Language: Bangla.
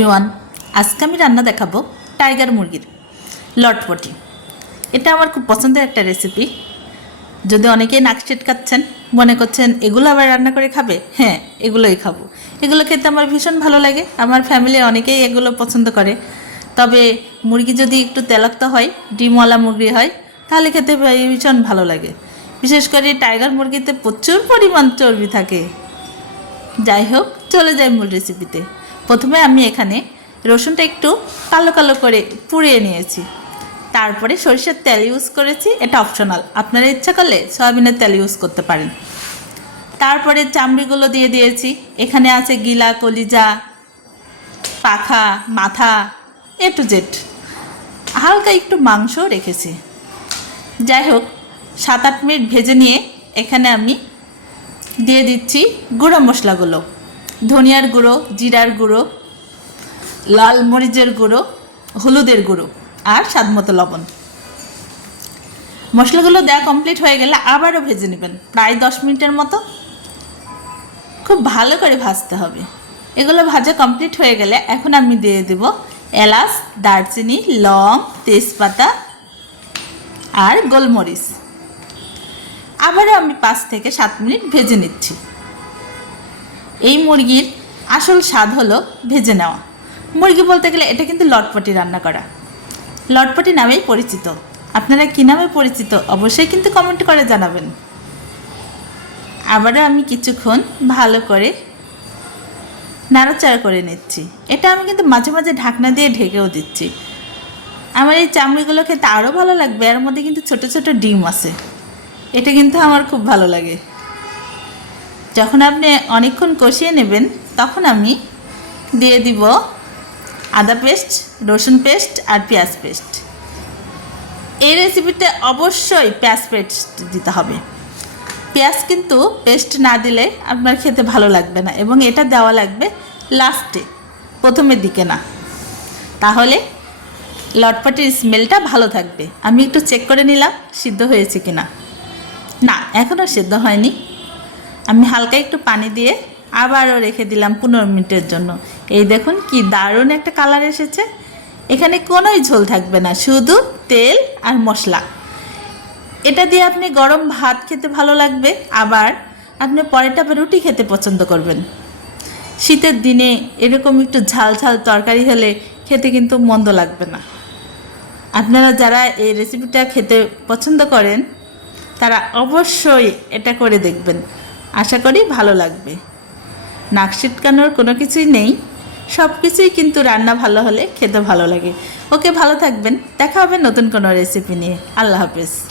এভরিওয়ান, আজকে আমি রান্না দেখাবো টাইগার মুরগির লটপটি। এটা আমার খুব পছন্দের একটা রেসিপি যদি অনেকেই নাক ছিটকাচ্ছেন, মনে করছেন, এগুলো আবার রান্না করে খাবে? হ্যাঁ এগুলোই খাব। এগুলো খেতে আমার ভীষণ ভালো লাগে। আমার ফ্যামিলি অনেকেই এগুলো পছন্দ করে। তবে মুরগি যদি একটু তেলাক্ত হয়, ডিমওয়ালা মুরগি হয়, তাহলে খেতে ভীষণ ভালো লাগে। বিশেষ করে টাইগার মুরগিতে প্রচুর পরিমাণ চর্বি থাকে। যাই হোক, চলে যাই মূল রেসিপিতে প্রথমে আমি এখানে রসুনটা একটু কালো কালো করে পুড়িয়ে নিয়েছি। তারপরে সরিষার তেল ইউজ করেছি, এটা অপশনাল আপনারা ইচ্ছা করলে সয়াবিনের তেল ইউজ করতে পারেন। তারপরে চামড়িগুলো দিয়ে দিয়েছি। এখানে আছে গিলা, কলিজা, পাখা, মাথা এ টু জেড হালকা একটু মাংসও রেখেছি। যাই হোক, সাত আট মিনিট ভেজে নিয়ে এখানে আমি দিয়ে দিচ্ছি গুঁড়ো মশলাগুলো। ধনিয়ার গুঁড়ো, জিরার গুঁড়ো, লাল মরিচের গুঁড়ো, হলুদের গুঁড়ো আর স্বাদমতো লবণ। মশলাগুলো দেওয়া কমপ্লিট হয়ে গেলে আবারও ভেজে নেবেন, প্রায় দশ মিনিটের মতো। খুব ভালো করে ভাজতে হবে। এগুলো ভাজা কমপ্লিট হয়ে গেলে এখন আমি দিয়ে দেব এলাচ, দারচিনি, লং, তেজপাতা আর গোলমরিচ। আবারও আমি পাঁচ থেকে সাত মিনিট ভেজে নিচ্ছি। এই মুরগির আসল স্বাদ হলো ভেজে নেওয়া। মুরগি বলতে গেলে এটা কিন্তু লটপটি রান্না করা। লটপটি নামেই পরিচিত। আপনারা কী নামে পরিচিত অবশ্যই কিন্তু কমেন্ট করে জানাবেন। আবারও আমি কিছুক্ষণ ভালো করে নাড়াচাড়া করে নিচ্ছি। এটা আমি কিন্তু মাঝে মাঝে ঢাকনা দিয়ে ঢেকেও দিচ্ছি। আমার এই চামড়িগুলো খেতে আরও ভালো লাগবে, এর মধ্যে কিন্তু ছোট ছোট ডিম আছে। এটা কিন্তু আমার খুব ভালো লাগে। যখন আপনি অনেকক্ষণ কষিয়ে নেবেন, তখন আমি দিয়ে দিব আদা পেস্ট, রসুন পেস্ট আর পেঁয়াজ পেস্ট। এই রেসিপিতে অবশ্যই পেঁয়াজ পেস্ট দিতে হবে। পেঁয়াজ কিন্তু পেস্ট না দিলে আপনার খেতে ভালো লাগবে না এবং এটা দেওয়া লাগবে লাস্টে, প্রথমের দিকে না। তাহলে লটপটির স্মেলটা ভালো থাকবে। আমি একটু চেক করে নিলাম, সিদ্ধ হয়েছে কিনা। না এখনও সেদ্ধ হয়নি। আমি হালকা একটু পানি দিয়ে আবারও রেখে দিলাম পনেরো মিনিটের জন্য। এই দেখুন কি দারুণ একটা কালার এসেছে। এখানে কোনোই ঝোল থাকবে না, শুধু তেল আর মশলা। এটা দিয়ে আপনি গরম ভাত খেতে ভালো লাগবে, আবার আপনি পরেটা বা রুটি খেতে পছন্দ করবেন। শীতের দিনে এরকম একটু ঝাল ঝাল তরকারি হলে খেতে কিন্তু মন্দ লাগবে না। আপনারা যারা এই রেসিপিটা খেতে পছন্দ করেন, তারা অবশ্যই এটা করে দেখবেন। আশা করি ভালো লাগবে। নাক ছিটকানোর কোনো কিছুই নেই। সব কিছুই কিন্তু রান্না ভালো হলে খেতে ভালো লাগে। ওকে ভালো থাকবেন। দেখা হবে নতুন কোনো রেসিপি নিয়ে। আল্লাহ হাফেজ।